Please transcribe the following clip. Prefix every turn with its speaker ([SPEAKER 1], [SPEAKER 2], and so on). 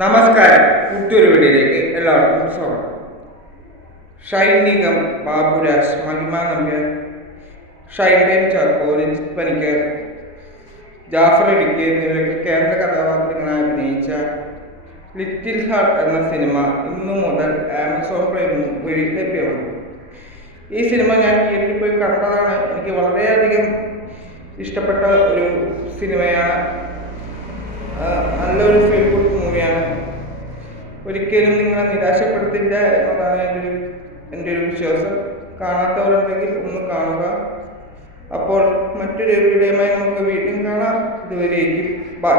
[SPEAKER 1] നമസ്കാരം. പുത്തൂരു വീടിലേക്ക് എല്ലാവർക്കും സ്വാഗതം. ഷൈനികം ബാബുരാജ് മഹിമ നമ്പ്യാർ. ഷൈൻഡൻ ചാക്കോ രഞ്ജിത് പനിക്കർ ജാഫർ ഇടുക്കി എന്നിവരൊക്കെ കേന്ദ്ര കഥാപാത്രങ്ങളായി അഭിനയിച്ച ലിറ്റിൽ ഹാർട്ട് എന്ന സിനിമ ഇന്നു മുതൽ ആമസോൺ പ്രൈം വഴി ലഭ്യമാണ്. ഈ സിനിമ ഞാൻ തിയേറ്ററിൽ പോയി കണ്ടതാണ്. എനിക്ക് വളരെയധികം ഇഷ്ടപ്പെട്ട ഒരു സിനിമയാണ്. നല്ലൊരു ഫീൽ ഗുഡ് ഒരിക്കലും നിങ്ങളെ നിരാശപ്പെടുത്തില്ല എന്നതാണ് എന്റെ ഒരു എന്റെ ഒരു വിശ്വാസം. കാണാത്തവരുണ്ടെങ്കിൽ ഒന്ന് കാണുക. അപ്പോൾ മറ്റൊരു വീഡിയോയുമായി നമുക്ക് വീണ്ടും കാണാം. ഇതുവരെയും ബൈ